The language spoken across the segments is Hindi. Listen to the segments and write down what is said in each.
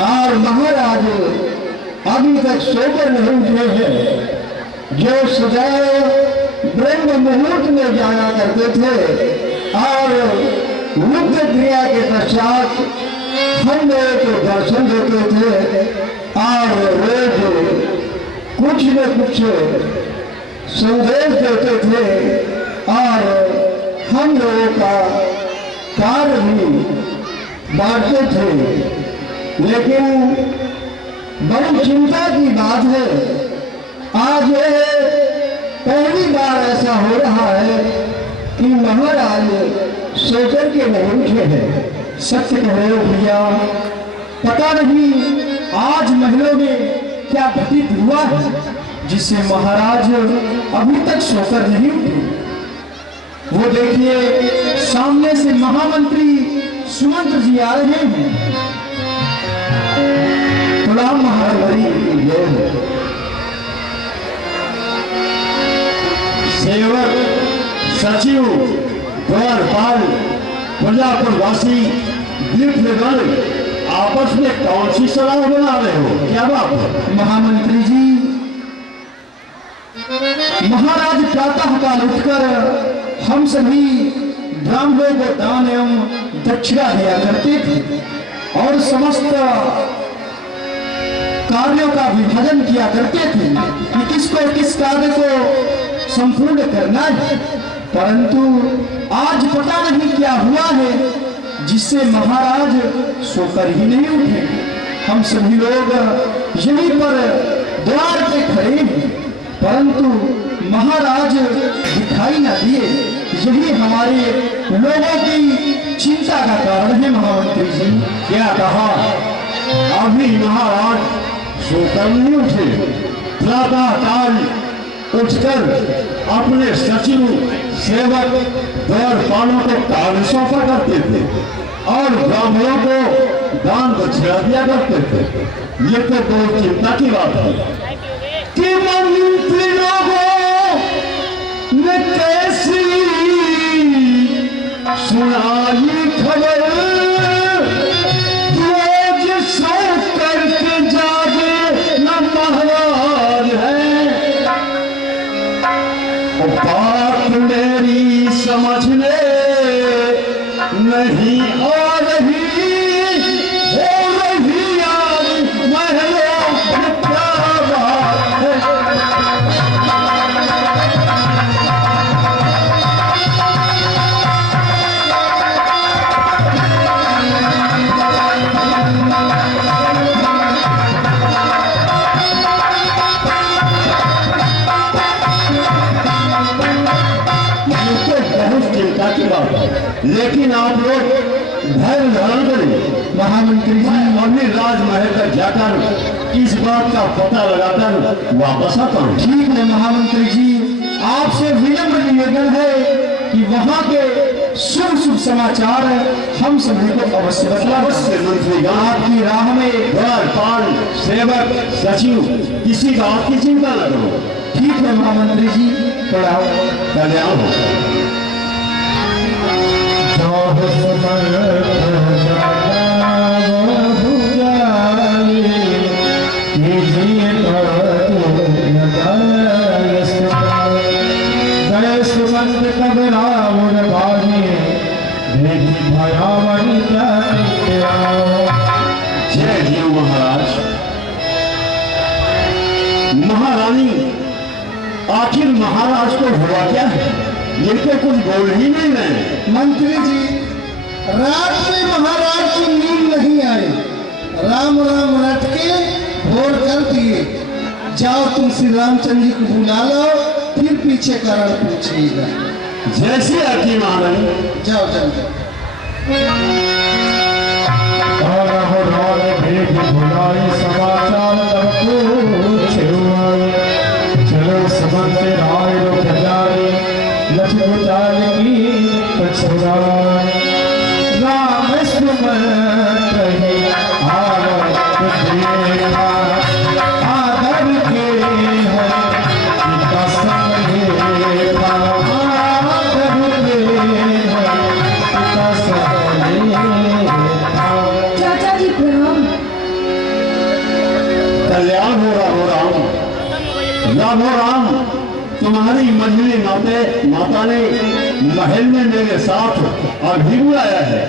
और महाराज अभी तक सोकर नहीं उठे हैं। जो सदैव ब्रह्म मुहूर्त में जाया करते थे और रुद्र क्रिया के पश्चात हम लोग को दर्शन देते थे और रोज कुछ न कुछ संदेश देते थे और हम लोगों का कार्य भी बांटते थे। लेकिन बड़ी चिंता की बात है, आज पहली बार ऐसा हो रहा है कि महाराज सोकर के नहीं उठे हैं। सत्य कह रहे हो भैया, पता नहीं आज महलों में क्या घटित हुआ है जिससे महाराज अभी तक सोकर नहीं उठे। वो देखिए सामने से महामंत्री सुमंत्र जी आ रहे हैं। प्रणाम महाराज। सेवक, सचिव, द्वारपाल, प्रजापुरवासी, दीपगण आपस में कौन सी सलाह बना रहे हो? क्या बात है? महामंत्री जी, महाराज प्रातः काल उठकर हम सभी ब्राह्मणों को दान एवं दक्षिणा दिया करते थे और समस्त कार्यों का विभाजन किया करते थे कि किसको किस कार्य को संपूर्ण करना है। परंतु आज पता नहीं क्या हुआ है जिससे महाराज सोकर ही नहीं उठे। हम सभी लोग यहीं पर द्वार पे खड़े हैं परंतु महाराज दिखाई न दिए। यही हमारे लोगों की चिंता का कारण है। महामंत्री जी, क्या कहा? अभी महाराज सोकर नहीं उठे। प्रातः काल उठकर अपने सचिव, सेवक, द्वारपालों को कार्य सौंपा करते थे और ब्राह्मणों को दान दक्षिणा दिया करते थे। ये तो बहुत चिंता की बात है कि मंत्री लोगों ने कैसी सुनाई खबर, रोज सो करके जागे न महाराज है। बात मेरी समझने नहीं आ रही, हो रही आज महलों में क्या बात है। लेकिन आप लोग धैर्य धारण करें। महामंत्री जी, अपने राजमहल तक जाकर इस बात का पता लगाकर वापस आता हूँ। ठीक है महामंत्री जी, आपसे विनम्र निवेदन है कि वहाँ के शुभ शुभ समाचार हम सभी को अवश्य बताएं। मंत्री, आपकी राह में द्वारपाल, सेवक, सचिव, किसी बात की चिंता न करो। ठीक है महामंत्री जी, कल्याण हो। जय जय महाराज। महारानी, आखिर महाराज को हुआ क्या है? ये तो कुछ बोल ही नहीं रहे। मंत्री जी, रात में महाराज की नींद नहीं आई, राम राम रट के भोर कर दिए। जाओ तुम श्री रामचंद्र जी को बुला लो, फिर पीछे कारण पूछिएगा। जैसे आकी महारानी, जाओ जाओ। समाचार चलो समझते राय लक्ष्मण राम आदर के चाचा जी प्रणाम। माता ने महल में मेरे साथ अभी बुलाया है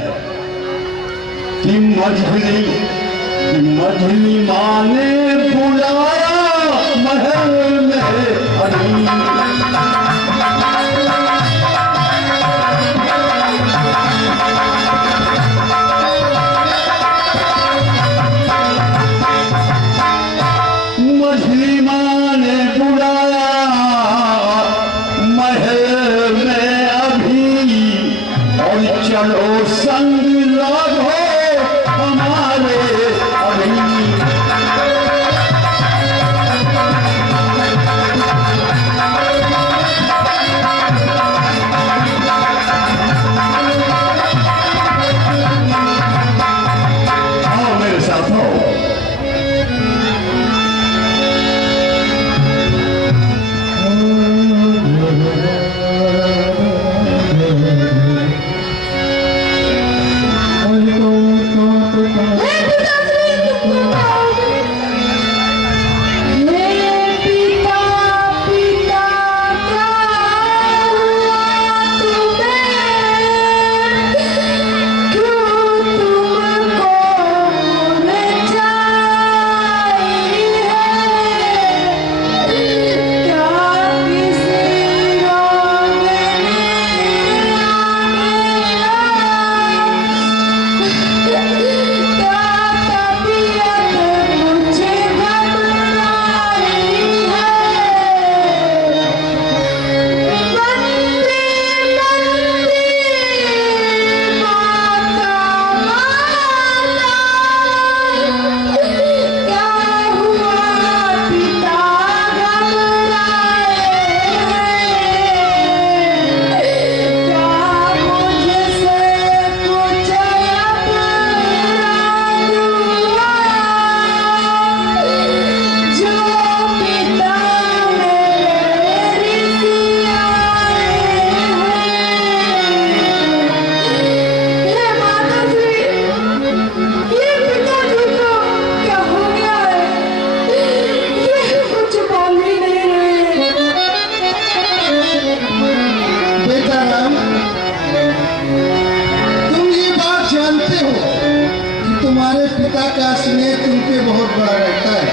कि मझली माँ ने बुलाया महल में अभी। मझली माँ ने बुलाया महल में अभी और चलो संग लागो हमारे अभी। आओ मेरे साथ हो। तुम्हारे पिता का स्नेह तुम पे बहुत बड़ा रहता है।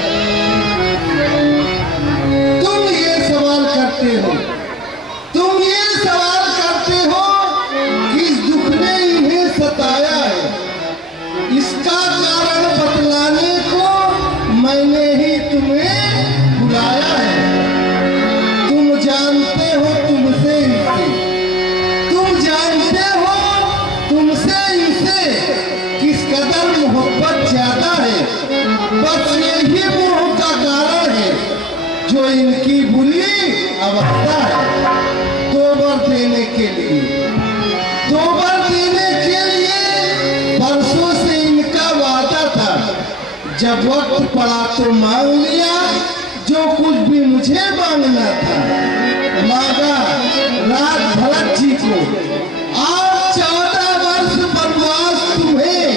तुम ये सवाल करते हो कि इस दुख ने इन्हें सताया है, इसका कारण बतलाने को मैंने ही तुम्हें बुलाया है। तुम जानते हो तुमसे इनसे किस कदर मोहब्बत ज्यादा है। बस यही मोह का कारण है जो इनकी बुरी अवस्था है। दोबर देने के लिए बरसों से इनका वादा था। जब वक्त पड़ा तो मांग लिया जो कुछ भी मुझे मांगना था। मांगा राज भरत जी को। आज 14 वर्ष वनवास तुम्हें।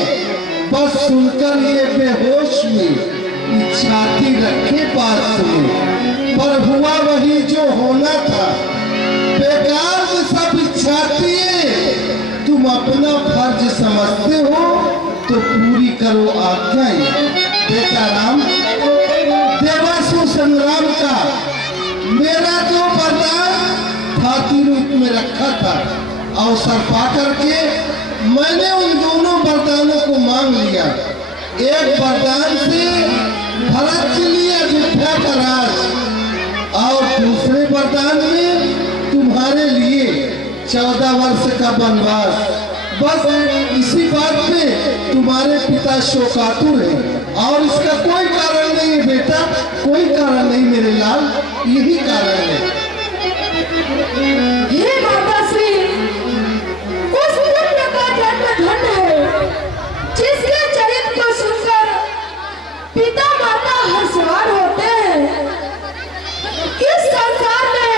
बस सुनकर ये बेहोश हुई, छाती रखे पास में, पर हुआ वही जो होना था। बेकार में सब इच्छाती है। तुम अपना फर्ज समझते हो तो पूरी करो आज्ञाएं। बेटा राम, देवासुर संग्राम का मेरा जो वरदान हाथी रूप में रखा था, अवसर पाकर के मैंने उन दोनों वरदानों को मांग लिया। एक वरदान से भरत के लिए अयोध्या का राज और दूसरे वरदान में तुम्हारे लिए 14 वर्ष का वनवास। बस इसी बात पे तुम्हारे पिता शोकातुर हैं और इसका कोई कारण नहीं है बेटा, कोई कारण नहीं मेरे लाल, यही कारण है। हे माता श्री, उस पुण्य का जन्म धन है जिसके चरित्र को सुनकर पिता माता हर्षवान होते हैं। इस संसार में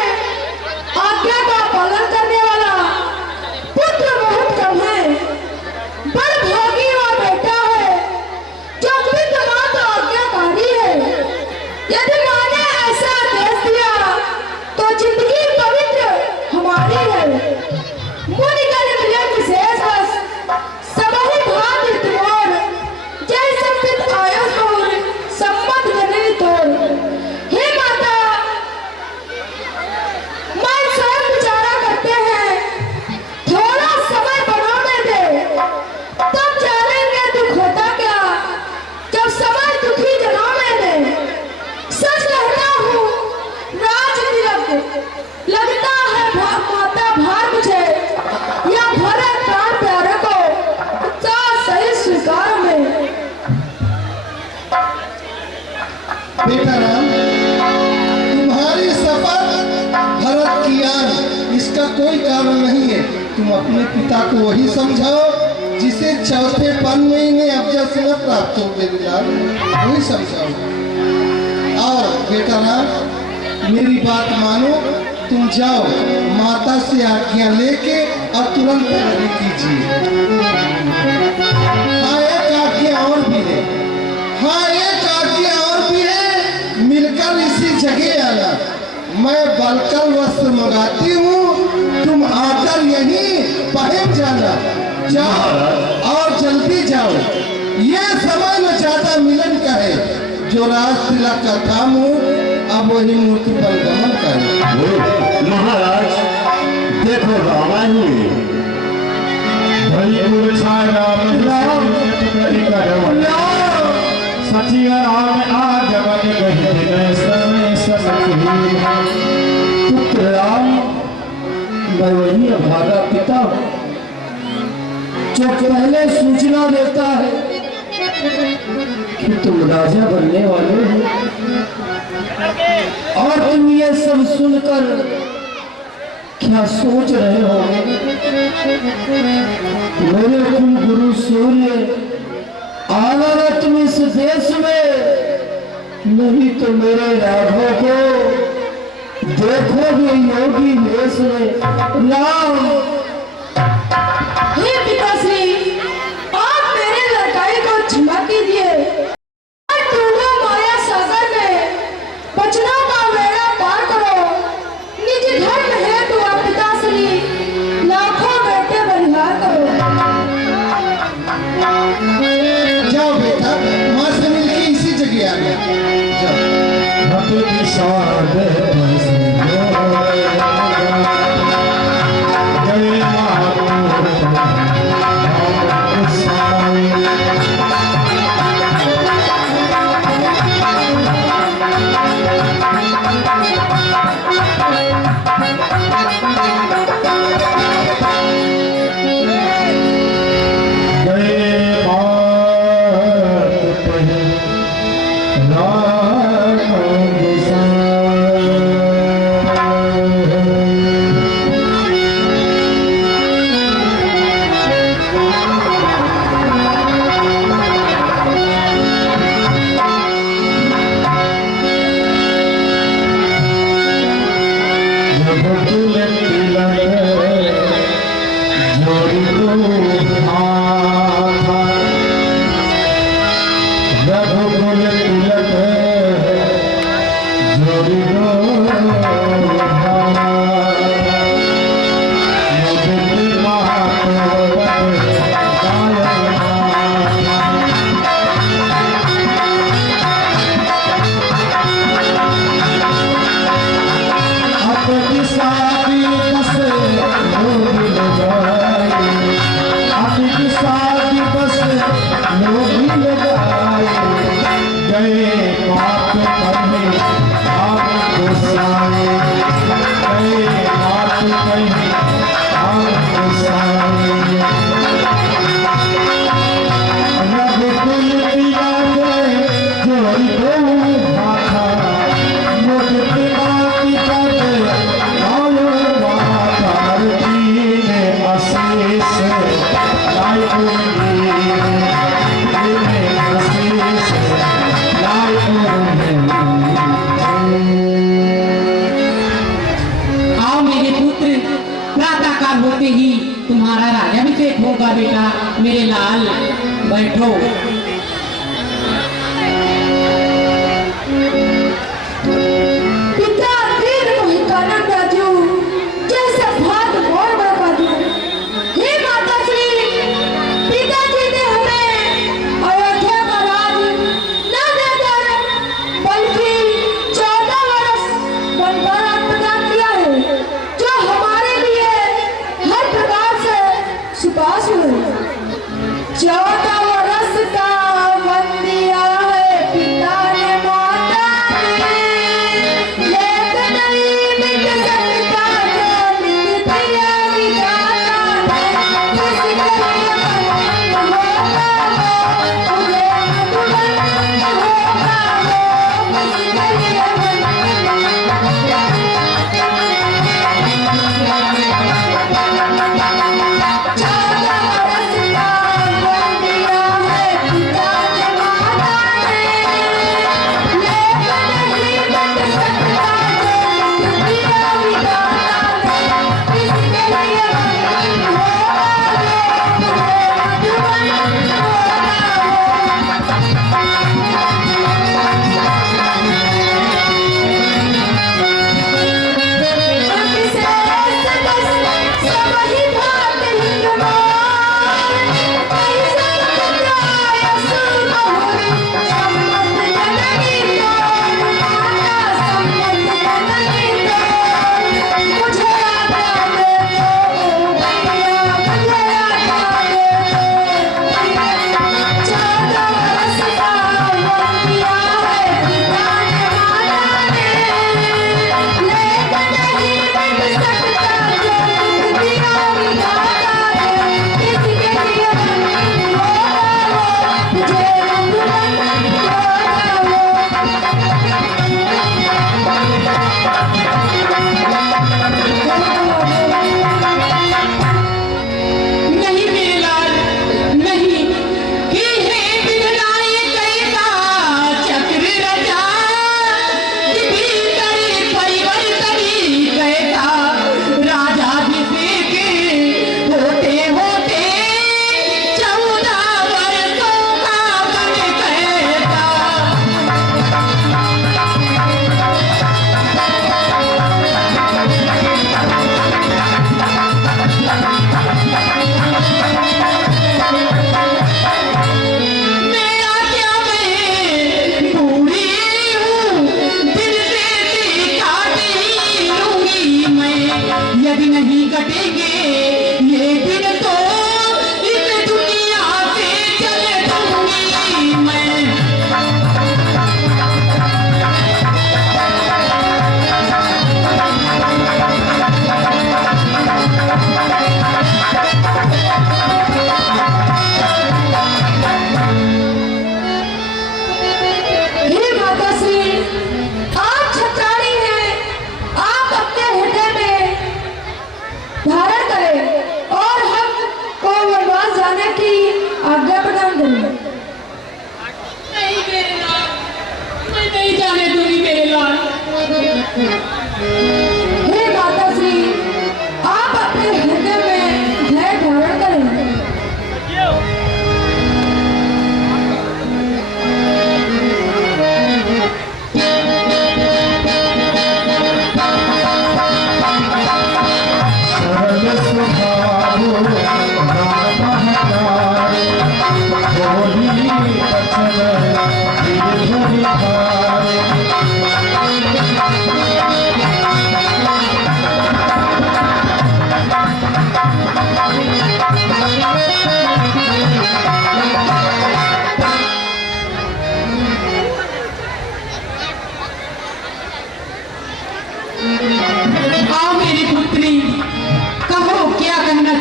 आज्ञा का पालन करने वाला पुत्र बहुत कम है। बड़भागी वह बेटा है जो पिता माता आज्ञाकारी है। यदि माँ ने ऐसा आदेश दिया तो जिंदगी पवित्र हमारी कारण नहीं है। तुम अपने पिता को वही समझाओ जिसे चौथे पन महीने अफजल न प्राप्त हो मेरे लाल, वही समझाओ। और बेटा राम मेरी बात मानो, तुम जाओ माता से आज्ञा लेके और तुरंत तैयारी कीजिए। हाँ एक आज्ञा और भी है, हाँ एक आज्ञा और भी है, मिलकर इसी जगह आना। मैं बलकर वस्त्र मंगाती हूँ, तुम आकर यहीं पहन जाना। जाओ और जल्दी जाओ, ये समय न ज्यादा मिलन का है। जो राज तिलक का काम हो अब वही मूर्ति पर गमन करे। महाराज देखो रावण सचिया राम आज बन गई पुत्र राम, मैं वही अभागा पिता हूँ जो पहले सूचना देता है कि तुम राजा बनने वाले हो, और तुम ये सब सुनकर क्या सोच रहे हो? मेरे कुल गुरु सूर्य आना न तुम इस देश में, नहीं तो मेरे राघव को देखोगे योगी वेश में। राम हे पिताश्री, आप मेरे लड़काई को क्षमा कीजिए और डूबो माया सागर में, बचना का बेड़ा पार करो। निज धर्म हेतु आप पिताश्री लाखों बेटे बलिहार करो। जाओ बेटा, माँ से मिलके इसी जगह आ गया। होते ही तुम्हारा राज्याभिषेक होगा बेटा। मेरे लाल बैठो। पिता वीर मोहिकानंद राजू जैसा भात मोड़ बड़का दू। हे माता श्री, पिताजी ने हमें अयोध्या का राज न देकर बल्कि 14 वर्ष वनवास प्रदान किया है, जो हमारे लिए हर प्रकार से सुपाश हुए। 14 वर्ष का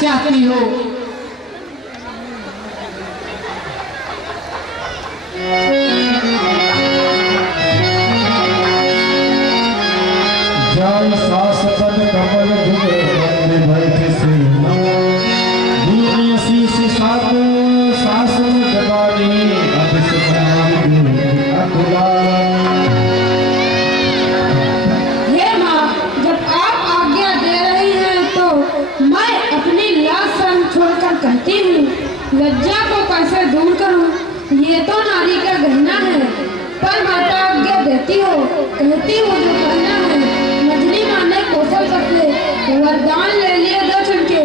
चाहती हो? जाय सास पद कमल जुगे बंद बैठ से दीन शीस सात सास जवानी अब सुनाई अकुला। हे माँ, जब आप आज्ञा दे रही हैं तो मैं अपनी लाज शर्म छोड़कर कहती हूँ, लज्जा को कैसे दूर करूँ? ये तो नारी का गहना है। पर माता आज्ञा देती हो, कहती हो जो कहना है। मछली माँ ने कौशल से वरदान ले लिए 2 चुनके।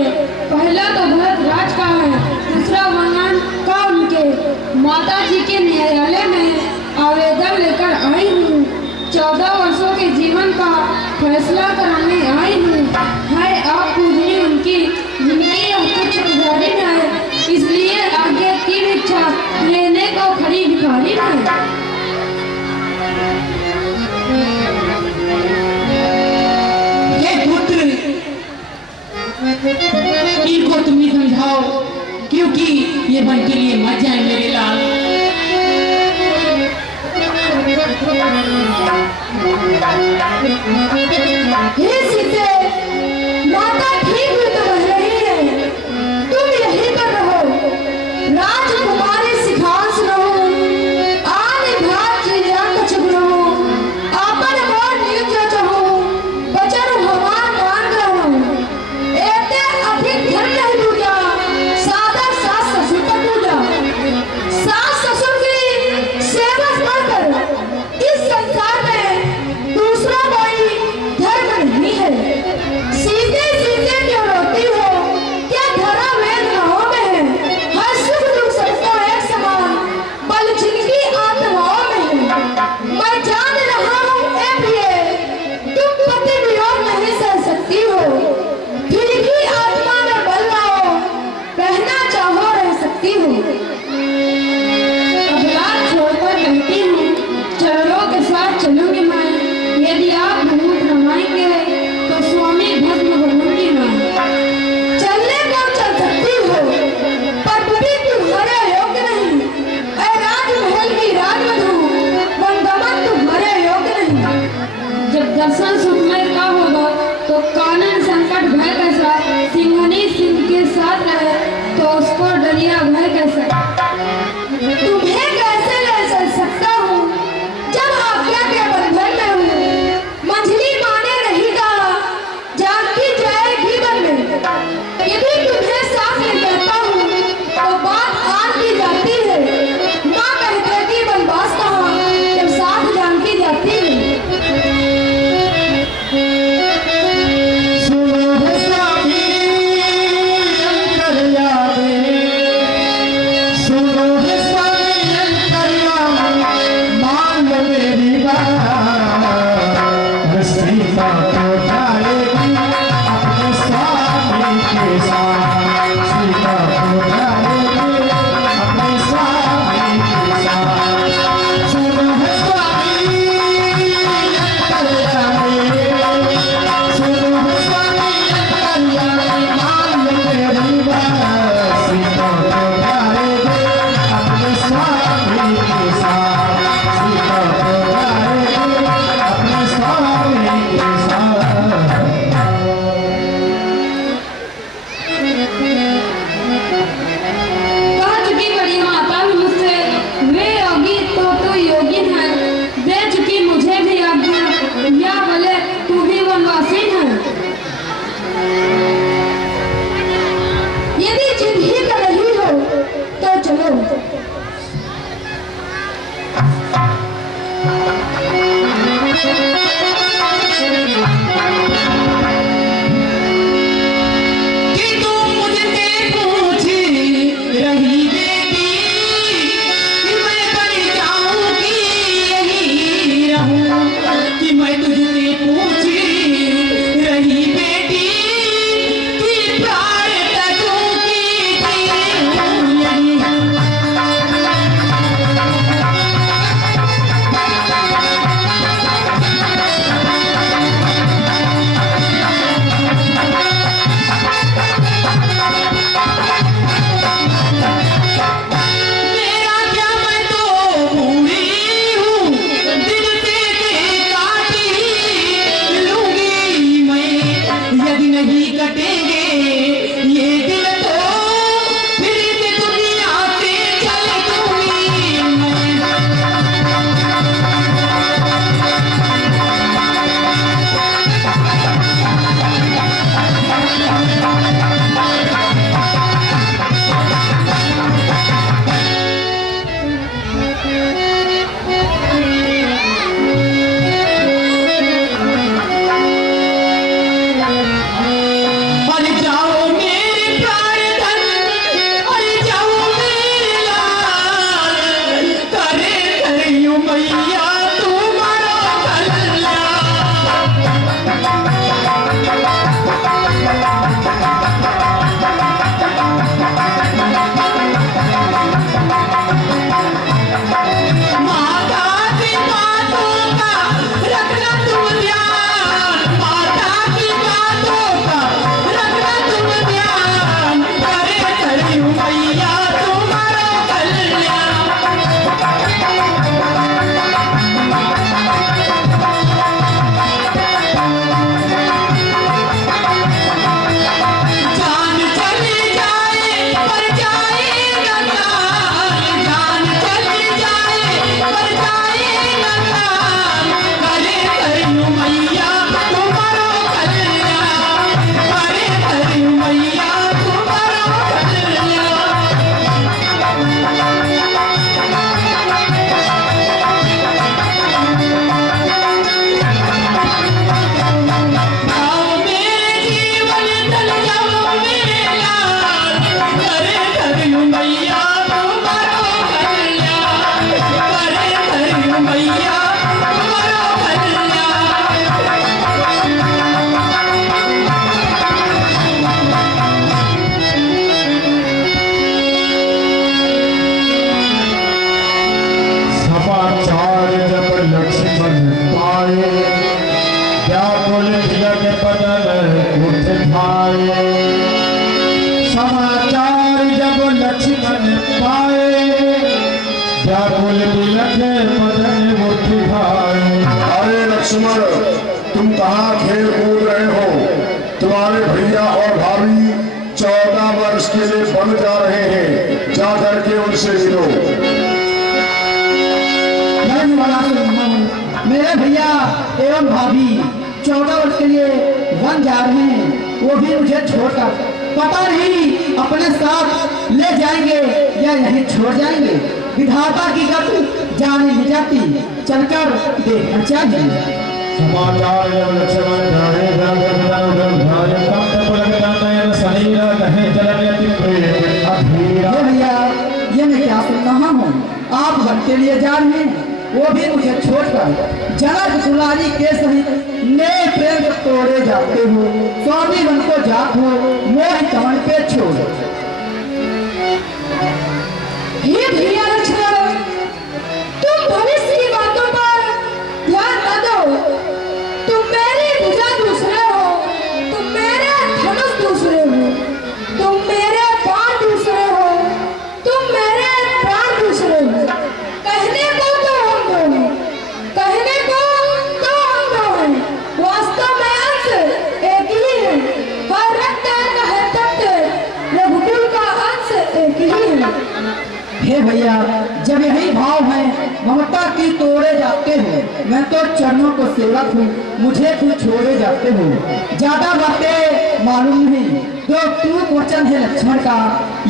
पहला तो भरत राज का है, दूसरा वर्णन का उनके। माता जी के न्यायालय में आवेदन लेकर आई हूँ। 14 वर्षों के जीवन का फैसला कराने आई हूँ। है आप पूजनी उनकी जिनकी यह तुच्छ पुजारी है, इसलिए आगे की इच्छा लेने को खड़ी भिखारी है। हे पुत्र, इनको तुम ही समझाओ, क्योंकि ये बन के लिए मर जाए मेरे लाल। हे सीते, माता ठीक भी तो कह रही है। तुम यहीं पर रहो, राजकुमारी सिखांस रहो, आने भात चिड़िया कछुग रहो, आपन मोर नीम जो चहो, बचन हमार मान रहो। एते अधिक धन नहीं दूजा, सादर सास ससुर का पूजा। सास ससुर की सेवा कर इस संसार में दूसरा कोई धर्म नहीं है। सीते सीते क्यों रोती हो? क्या धरा वेद नाहों में है? हर सुख दुख सबको एक समान, बल जिनकी आत्माओं में है। मैं जान रहा हूँ ए प्रिय, तुम पति वियोग नहीं सह सकती हो, फिर भी आत्मा में बल लाओ, रहना चाहो रह सकती हो। अब रात छोड़कर कहती हूँ, चरणों के साथ चलूंगी मैं। यदि आप मुंह रमाएंगे तो स्वामी भस्म बनूंगी मैं। चलने को चल सकती हो, पर कभी तुम्हारे योग्य नहीं। ऐ राजमहल की राजवधू, वंदमान तुम्हारे योग्य नहीं। जब दर्शन सुखमय का होगा तो कानन संकट भय कैसा, सिंहनी सिंह के साथ रहे तो उसको डरिया भय कैसा। तुम्हें कैसे ले चल सकता हूँ जब आज्ञा के बंधन में हूँ। मछली माने नहीं कहा, जागती जाएगी बन में। यदि तुम्हें साथ ले जाता हूँ तो बात आन की जाती है। माँ कहते कि बनवास कहाँ, जब साथ जान की जाती है। सुनो हे स्वामी अंतर्यामी, सुनो हे स्वामी अंतर्यामी, मान लो मेरी बात। सीता को जाएगी अपने स्वामी के साथ, सीता को जाएगी अपने स्वामी के साथ। सुनो हे स्वामी अंतर्यामी, सुनो हे स्वामी अंतर्यामी, मान लो मेरी बात। सीता को जाएगी अपने स्वामी के साथ, सीता को जाएगी अपने स्वामी के साथ। भाए समाचार जब लक्ष्मण पाए व्याकुल बिलख बदन मुठ भाए। अरे लक्ष्मण, तुम कहाँ खेल कूद रहे हो? तुम्हारे भैया और भाभी 14 वर्ष के लिए बन जा रहे हैं, जा करके उनसे मिलो। मेरे भैया एवं भाभी 14 वर्ष के लिए वन जा रहे हैं, वो भी मुझे छोड़कर। पता नहीं अपने साथ ले जाएंगे या यहीं छोड़ जाएंगे। विधाता की गति जाने नहीं जाती, चलकर देखना चाहिए। समाचार जब लक्ष्मण जाने भैया ये मैं क्या सुन रहा हूँ? आप वन के लिए जा रहे हैं, वो भी मुझे छोड़कर। जनक दुलारी के सहित नए प्रेम को तोड़े जाते हो, स्वामी वन को जात हो, मोह चमन पे छोड़। हे भैया लक्ष्मण, तुम भविष्य की बातों पर ध्यान न दो। तुम मेरी भुजा दूसरे हो, तुम मेरे धनुष दूसरे हो, तुम मेरे बाण दूसरे हो, तुम मेरे प्राण दूसरे हो। कहने को तो हम दो हैं, कहने को तो हम दो हैं, वास्तव में अंश एक ही है। हर रक्त है तत्व, रघुकुल का अंश एक ही है। हे भैया, जब यही भाव है ममता की तोड़े जाते हो, मैं तो चरणों को सेवक हूँ, मुझे तू छोड़े जाते हो। ज्यादा बातें मालूम नहीं, तो तू वचन है लक्ष्मण का,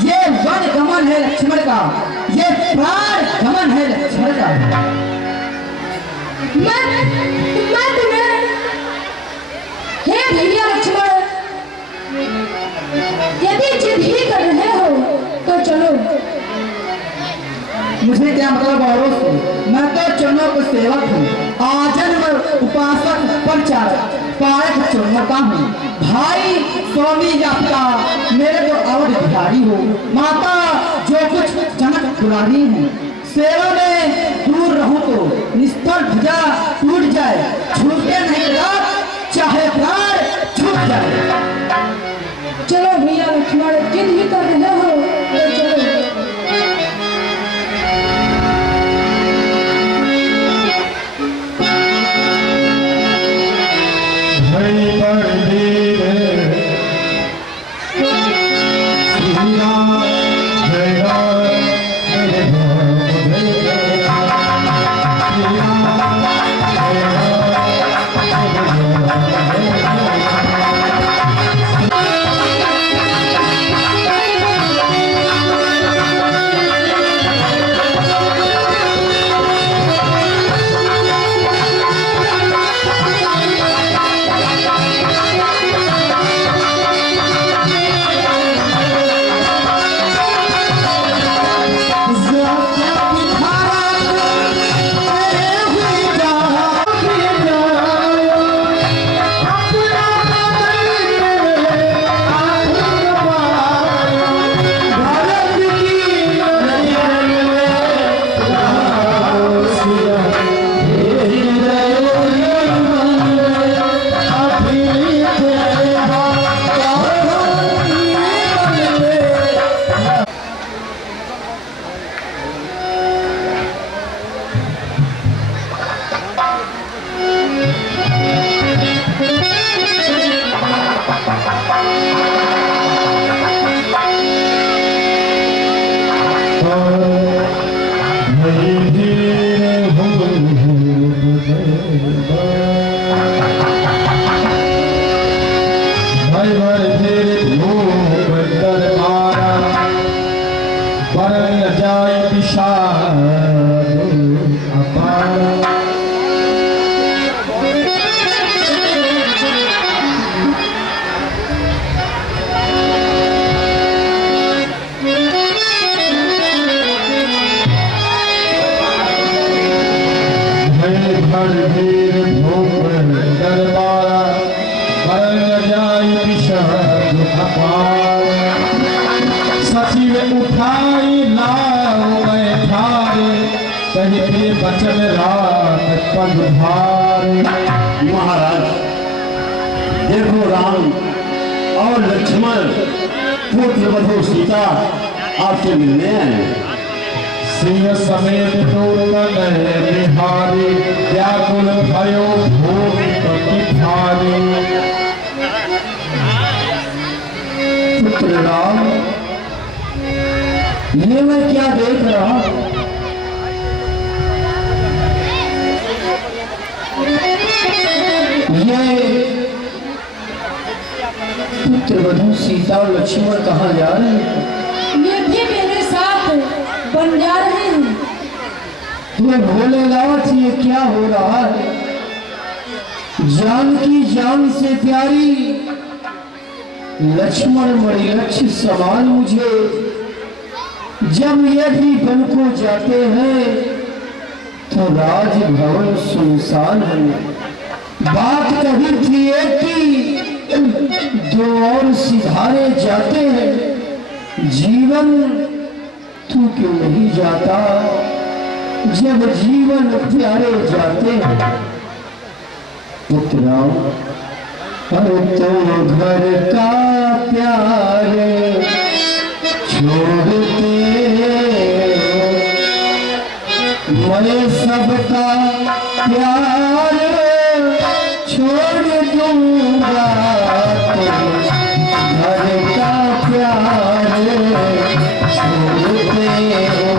ये वन गमन है लक्ष्मण का, ये प्राण गमन है लक्ष्मण का। मैं तुम्हें, हे भैया लक्ष्मण, यदि जिद ही कर रहे हो तो चलो। मुझे क्या मतलब औरों से? मैं तो चरणों को सेवक हूँ, आजन्म उपासक प्रचारक पारक चरणों का हूँ। भाई स्वामी आपका मेरे को अवध भिखारी हो, माता जो कुछ जनक दुलारी है। सेवा में दूर रहूं तो निष्फल भुजा टूट जाए, छूटे नहीं रात चाहे प्राण छूट जाए। चलो भैया लक्ष्मण, जिद ही कर रहे हो तो चलो। सचिव उठाई लाओ बैठारे, कहीं भी बचन रात पगभारे। महाराज देखो, राम और लक्ष्मण पुत्र वधु सीता आपसे मिलने आए। सिंह समेत दूतन बिहारी व्याकुल भयो भूमि भारी। पुत्र राम, ये मैं क्या देख रहा हूं? ये पुत्र वधु सीता और लक्ष्मण कहाँ जा रहे हैं? ये भी मेरे साथ बन जा रहे हैं। ये भोलेनाथ, ये क्या हो रहा है? जान की जान से प्यारी लक्ष्मण मणि लक्ष्य समान मुझे, जब ये भी बन को जाते हैं तो राजभवन सुनसान है। बात कही थी एक की, दो और सिधारे जाते हैं। जीवन तू क्यों नहीं जाता जब जीवन प्यारे जाते हैं? पुत्रा, अरे तो घर का प्यार छोड़ते हो, मैं सबका प्यार छोड़ दूंगा, तो घर का प्यार छोड़ते हो।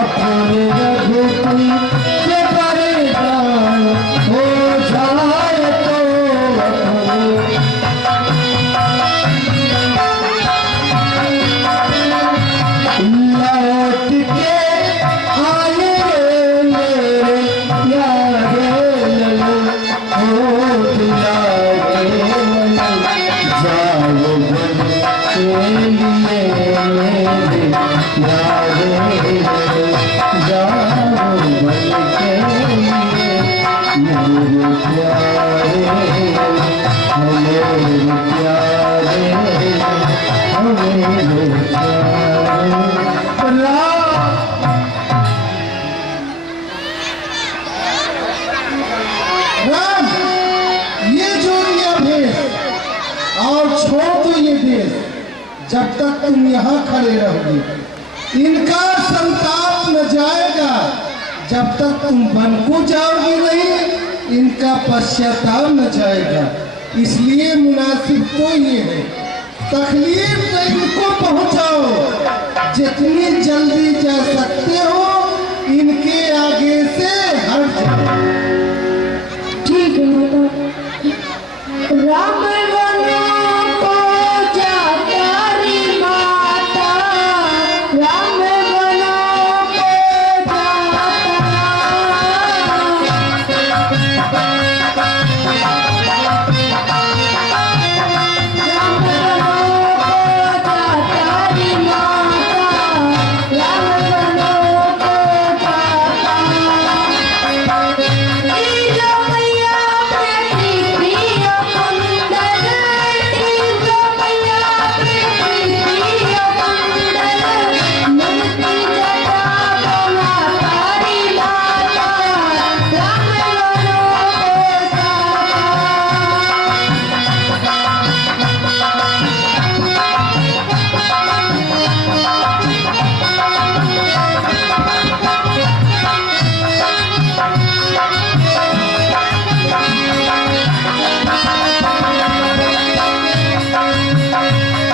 अपने रघुकुल के बड़े राम, ये जो ये भेष और छोड़ दो ये देश, जब तक तुम यहाँ खड़े रहोगे इनका संताप न जाएगा। जब तक तुम वन को जाओगे नहीं इनका पश्चाताप न जाएगा। इसलिए मुनासिब तो ये है तकलीफ तो इनको पहुंचाओ, जितनी जल्दी जा सकते हो इनके आगे से हट जाओ। ठीक है माता। राम वनों को जाता रे माता, राम वनों को जाता। राम वनों को जाता रे माता, राम वनों को जाता। इलो मैया प्रीति प्रिय कुंडल, इलो मैया प्रीति प्रिय कुंडल, मुक्ति जटा बना तारी माता, राम वनों को जाता।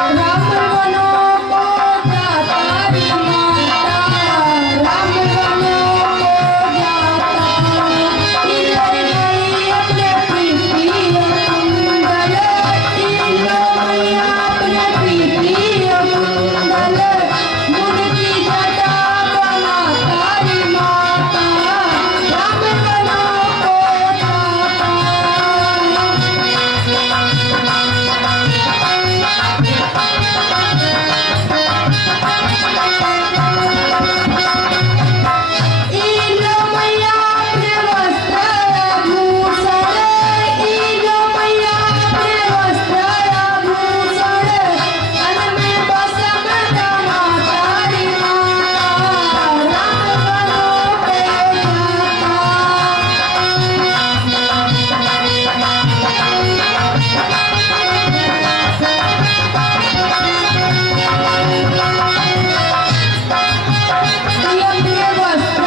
राम वनों को जाता रे माता, राम वनों को जाता। इलो मैया प्रीति कुंडल, इलो मैया प्रीति कुंडल, मुक्ति जटा बना तारी माता, राम वनों को जाता। इलो मैया वस्त्र भूषण, इलो मैया वस्त्र भूषण, तन में बसम रमा तारी माता, राम वनों को जाता। यज्ञ वस्त्र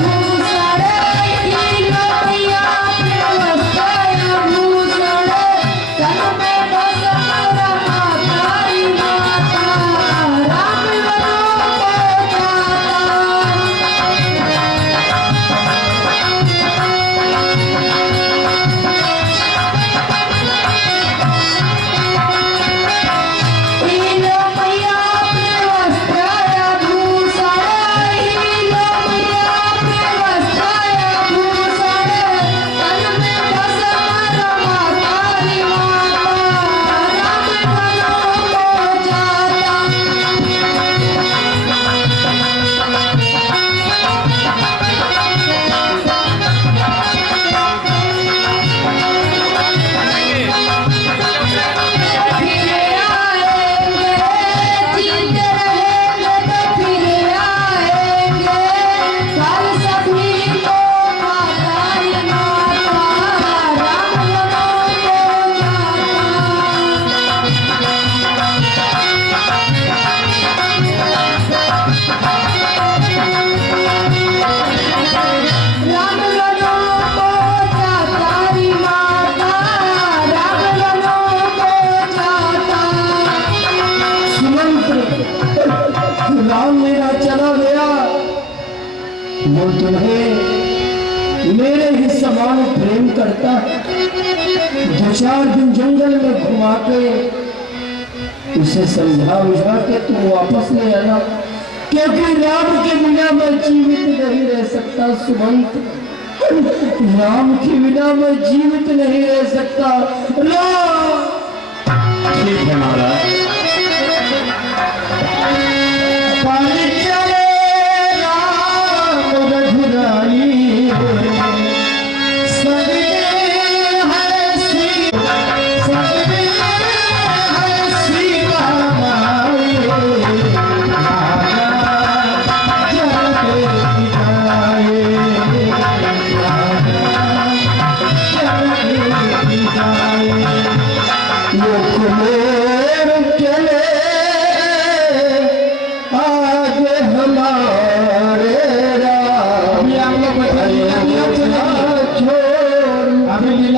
भूषण, इलो मैया वस्त्र भूषण, तन में बसम रमा तारी माता, राम वनों को जाता। इलो मैया वस्त्र भूषण, इलो मैया वस्त्र भूषण, तन में बसम रमा तारी माता, राम वनों को जाता। फिर आएंगे जीते रहेंगे तो फिर आएंगे, कल सभी को तारी माता, राम वनों को जाता। राम वनों को जाता रे माता, राम वनों को जाता। सुमंत्र, राम मेरा चला गया, वो तुम्हें मेरे ही समान प्रेम करता है। 2-4 दिन जंगल में घुमा के उसे समझा बुझा के तुम वापस ले आना, क्योंकि राम के बिना मैं जीवित नहीं रह सकता। सुमंत, राम के बिना मैं जीवित नहीं रह सकता। राम, ठीक है महाराज। पल चले राम रघुराई, सविता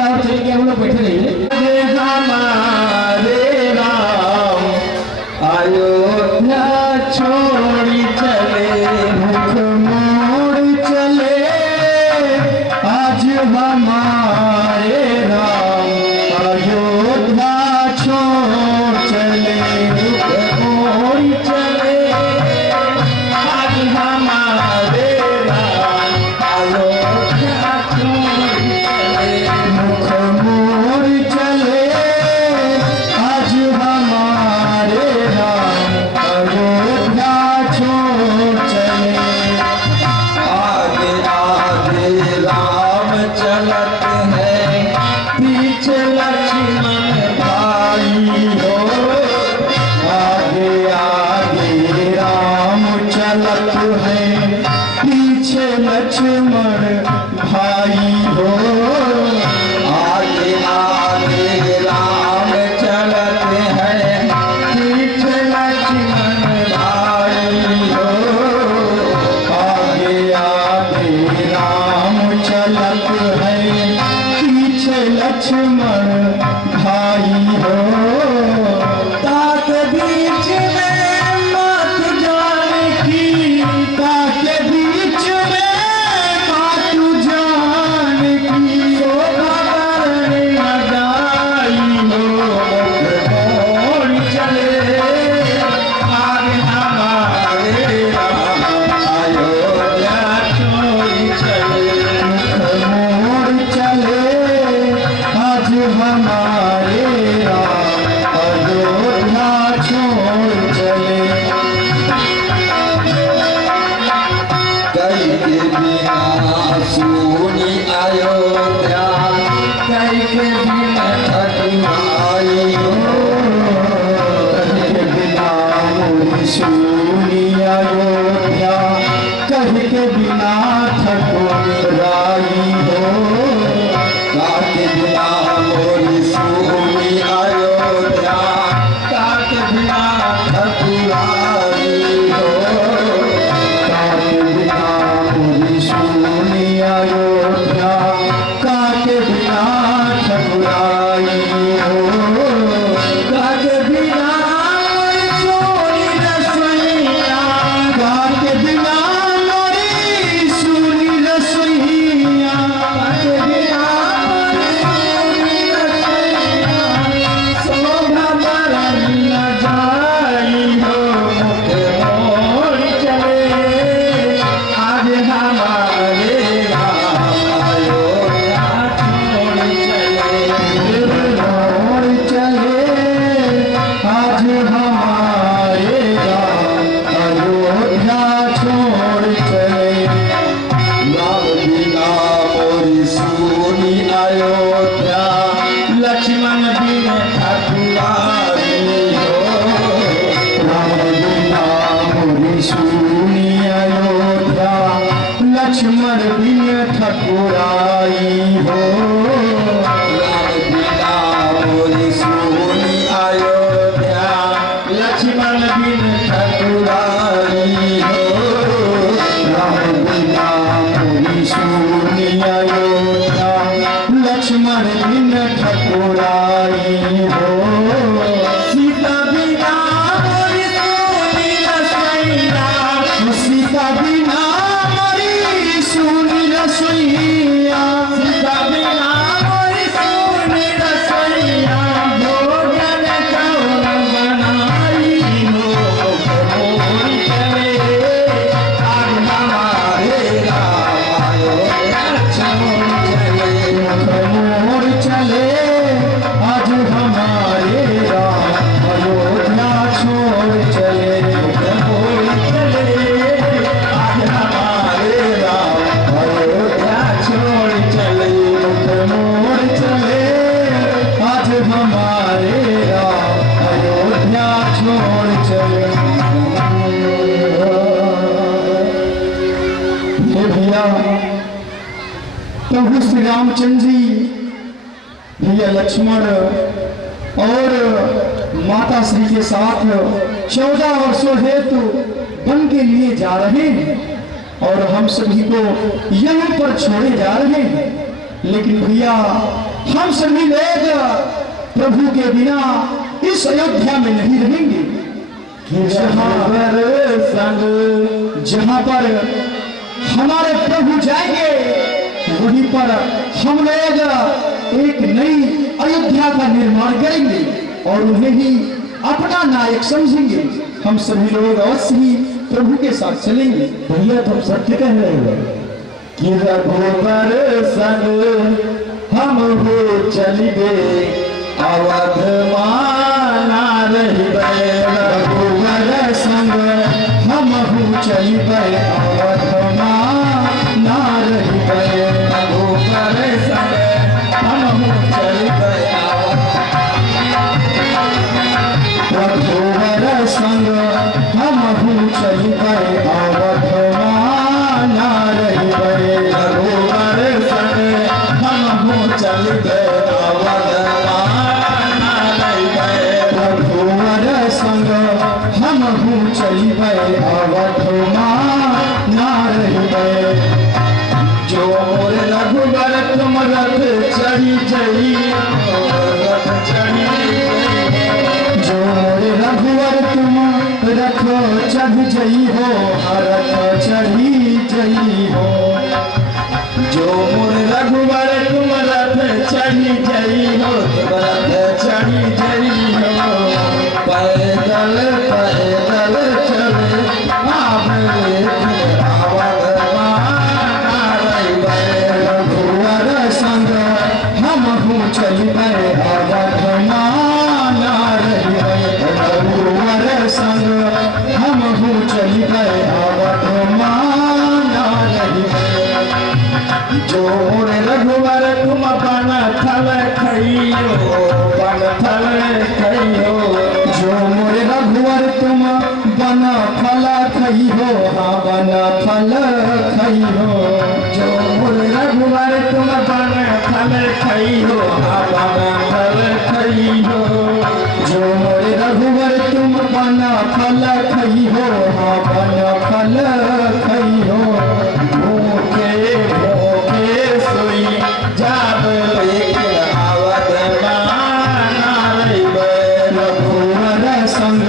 और चल के हम लोग बैठे रहिए। हमारे राम अयोध्या छोड़ी चले, मुख मोड़ चले आज हमारे राम अयोध्या छोड़ चले। छोड़ी चले आज हमारे राम अयोध्या छोड़ी चले। मुख मोड़ चले आज हमारे राम अयोध्या छोड़ चले। आगे आगे राम चलत है, पीछे लक्ष्मण भाई हो। आगे आगे राम चलत है, पीछे लक्ष्मण भाई हो। आगे आगे राम चलत है, पीछे लक्ष्मण भाई हो। आगे आगे राम चलत है, पीछे लक्ष्मण भाई हो। ताक बीच में मात जानकी, ताके बीच में मातु जानकी, शोभा करने लगाई हो। छोड़ी चले आगे हमारे राम अयोध्या छोड़ी चले। मोड़ चले आज हमारे राम अयोध्या छोड़ चले। कई के बिना सुनी अयोध्या, कई के बिना ठकुराई हो। कह के बिना मोरी सुनी अयोध्या, कह के बिना ठकुराई हो। काके बिना मोरी सुनी अयोध्या, काके बिना ठकुराई हो। काके बिना मोरी सुनी अयोध्या, काके बिना ठकुराई हो। काके बिना मोरी सोनी रसोइया, काके बिना मोरी सुनी रसोइया, काके बिना मोरी सोनी रसोइया। शोभा बरनी न जाई हो। मोड़ चले आज हमारे राम अयोध्या छोड़ चले। मोड़ चले आज हमारे राम अयोध्या छोड़ चले। राम बिना मोरी सुनी अयोध्या, लक्ष्मण बिन ठकुराई हो। राम बिना मोरी सुनी अयोध्या, लक्ष्मण बिन ठकुराई हो। राम बिना मोरी सुनी अयोध्या, लक्ष्मण बिन ठकुराई हो। राम बिना मोरी सुनी अयोध्या, लक्ष्मण बिन ठकुराई हो। सीता बिना मोरी सोनी रसोइया, सीता बिना मोरी सुनी रसोइया, सीता बिना मोरी सोनी रसोइया। भोजन कौन बनाई हो। मोड़ चले आज हमारे राम अयोध्या छोड़ चले। मोड़ चले आज हमारे राम अयोध्या छोड़ चले। मोड़ चले आज हमारे राम अयोध्या छोड़ चले। मोड़ चले आज हमारे राम अयोध्या छोड़ चले। हे भैया, प्रभु श्री रामचंद्र जी, भैया लक्ष्मण और माता श्री के साथ 14 वर्षों हेतु वन के लिए जा रहे हैं और हम सभी को यहीं पर छोड़े जा रहे हैं। लेकिन भैया हम सभी लोग प्रभु के बिना इस अयोध्या में नहीं रहेंगे। जहाँ पर हमारे प्रभु जाएंगे वहीं पर हम लोग एक नई अयोध्या का निर्माण करेंगे और उन्हें ही अपना नायक समझेंगे। हम सभी लोग अवश्य ही प्रभु के साथ चलेंगे। भैया तुम सत्य कह रहे हो कि रघुवर संग हम हो चलिबे अवध माना रहिबे। रघुवर संग हम हो चलिबे अवध माना रहिबे। रघुवर संग हम हो चलिबे रघुवर संग हम हो चलिबे अवध माना रहिबे। रघुवर संग हम हो चलिबे अवध माना रहिबे। रघुवर संग हम हो चलिबे अवध माना रहिबे। जो मोर रघुवर तुम रथ चढ़ी जइयो रथ चढ़ी जइयो। जो मोरे रघुवर तुम रथ चढ़ जई हो रथ चढ़ी जई हो। जो मोर रघुवर तुम रथ चढ़ी जइयो रथ चढ़ी जइयो। पैदल पैदल चले आवे अवध माना रहिबे। रघुवर संग हम हो चलिबे अवध माना रहिबे। रघुवर संग हम हो चलिबे अवध माना रहिबे। जो मोर रघुवर तुम बन थल खइयो बन थल खइयो। जो मोरे रघुवर तुम बन फल खई हो बन फल खई हो। जो मोर रघुवर तुम बन फल खइयो बन फल खइयो। जो मोरे रघुवर तुम बन फल खई हो बन फल खई हो। भूखे भूखे सोई जाब लेकिन अवध माना रहिबे। रघुवर संग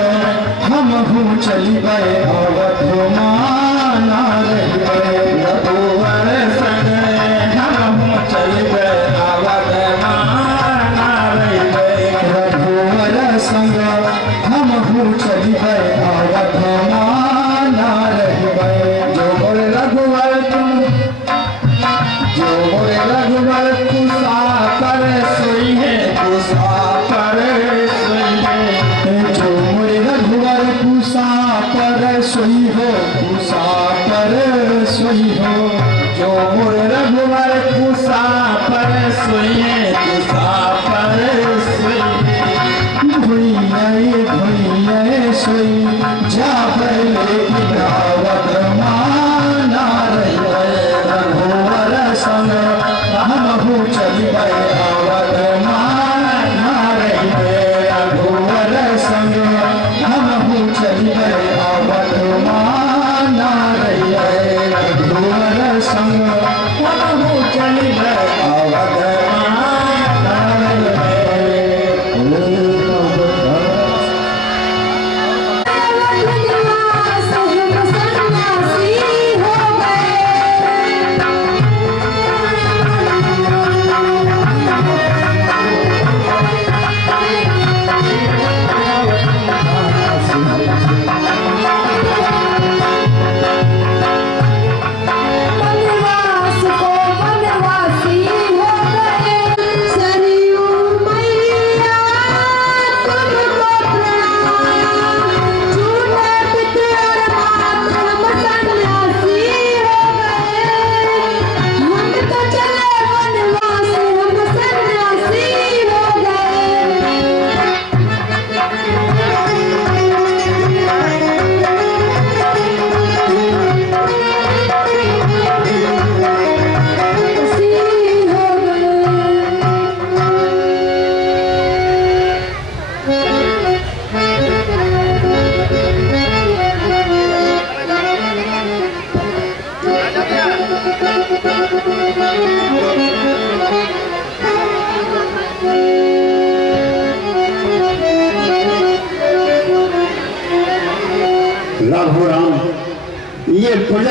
हम हो चलिबे अवध माना रहिबे। रघुवर संग हम हो चलिबे अवध माना रहिबे। रघुवर संग हम हो चलिबे अवध माना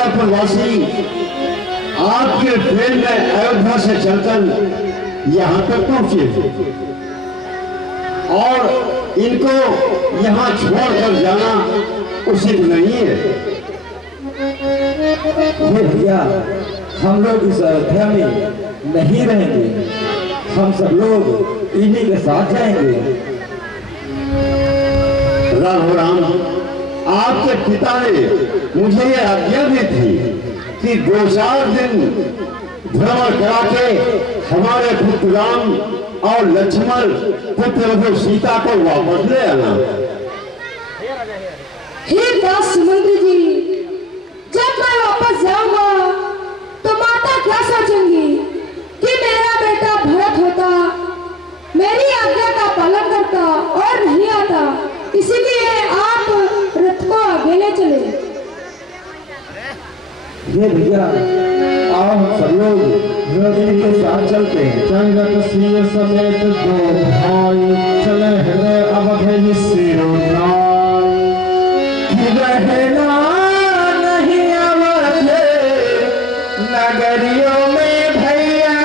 अयोध्यापुरवासी आपके ट्रेन में अयोध्या से चलकर यहाँ तक पहुंचे और इनको यहाँ छोड़कर जाना उचित नहीं है। ये भैया, हम लोग इस अयोध्या में नहीं रहेंगे, हम सब लोग इन्हीं के साथ जाएंगे। राम राम, आपके पिता ने मुझे ये आज्ञा दी थी कि 2-4 दिन भ्रमण करा के हमारे पुत्र राम और लक्ष्मण पुत्र सीता को वापस ले आना। हे दास सुमंत्र जी, जब मैं वापस जाऊंगा तो माता क्या सोचेंगी कि मेरा बेटा भरत होता, मेरी आज्ञा का पालन करता और नहीं आता। इसीलिए आप रथ को आगे ले चले। ये भैया, आओ हम सब लोग इनके साथ चलते हैं। जंगत सिंह समेत 2 भाई चले हृदय अवधि सिरोनाई। रहना नहीं अवध नगरियों में भैया,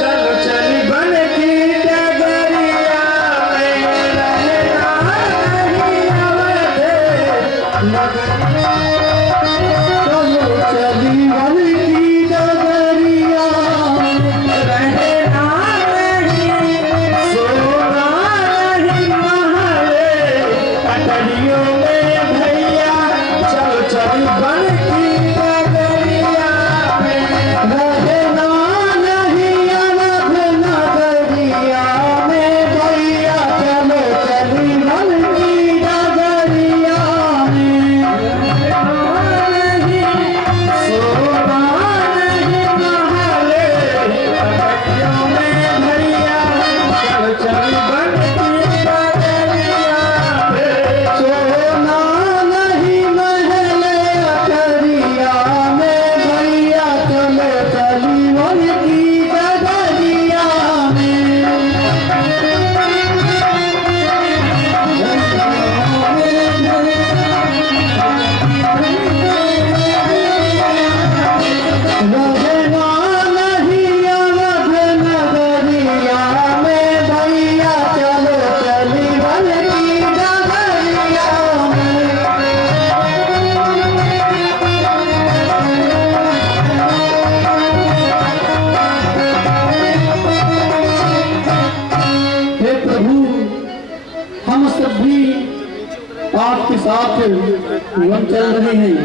चल चल बन की डगरिया में। रहना नहीं अवध नगरियों, चलो चली बन की डगरिया। रहना नहीं, सोना नहीं महले पटरियों में भैया, चल चल बन की डगरिया में। रहना नहीं अवध नगरिया में भैया, चलो चली बन की डगरिया में। रहना नहीं, सोना नहीं महले पटरियों में भैया, चल चल बन की डगरिया में। सोना नहीं महले अटरिया में भैया, चलो चली बन की डगरिया में। रहना नहीं अवध नगरिया में भैया, चलो चली बन की डगरिया में। हे प्रभु, हम सब भी आपके साथ वन चल रहे हैं।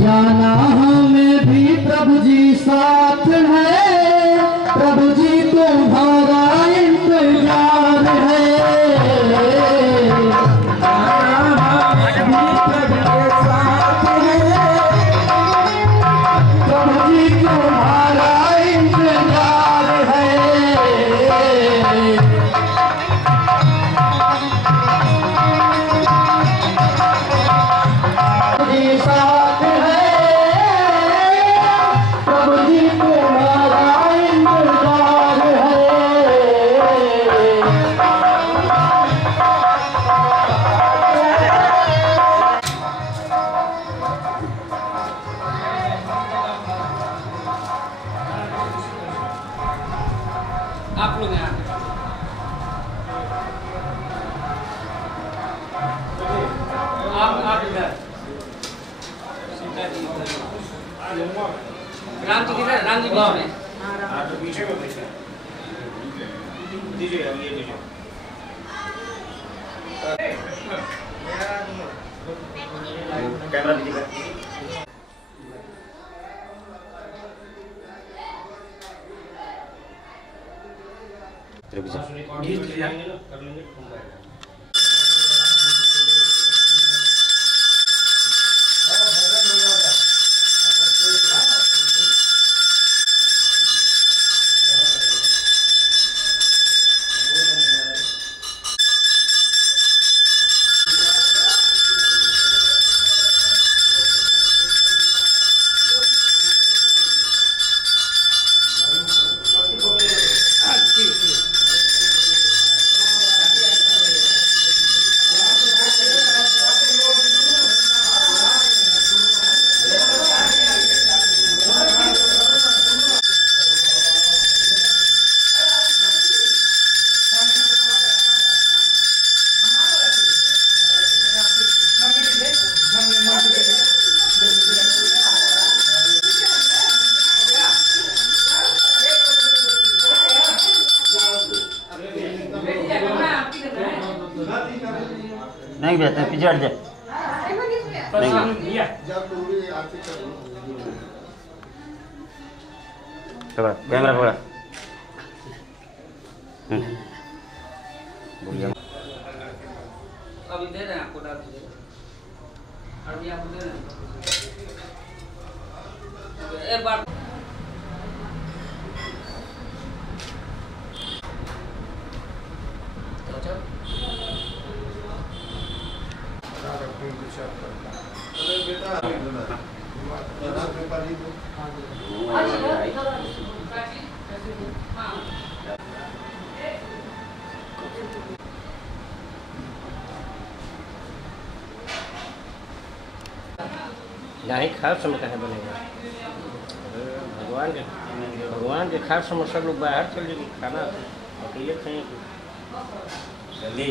जाना हमें भी प्रभु जी साथ है, प्रभु जी तुम्हारा इंतजार है। जाना हमें भी प्रभु के साथ है, प्रभु जी तुम्हारा इंतजार है। जी साथ है, प्रभु जी तुम्हारा इंतजार है। आप लोग यहाँ आप इधर सीता जी इधर, राम जी किधर? राम जी बीच में। हाँ तो पीछे में बैठे दीजिए, अब ये दीजिए। कैमरा दीजिएगा। कर लेंगे। नहीं बेहतर पीछे हट जा भैया पकड़ कैमरा पकड़ा बढ़िया अभी दे रहे हैं आपको डाल दीजिए अभी आपको दे रहे हैं एक बार नहीं खास समय कहाँ बनेगा भगवान के खास समय सब लोग बाहर चल जाएंगे खाना अकेले खाएंगे जल्दी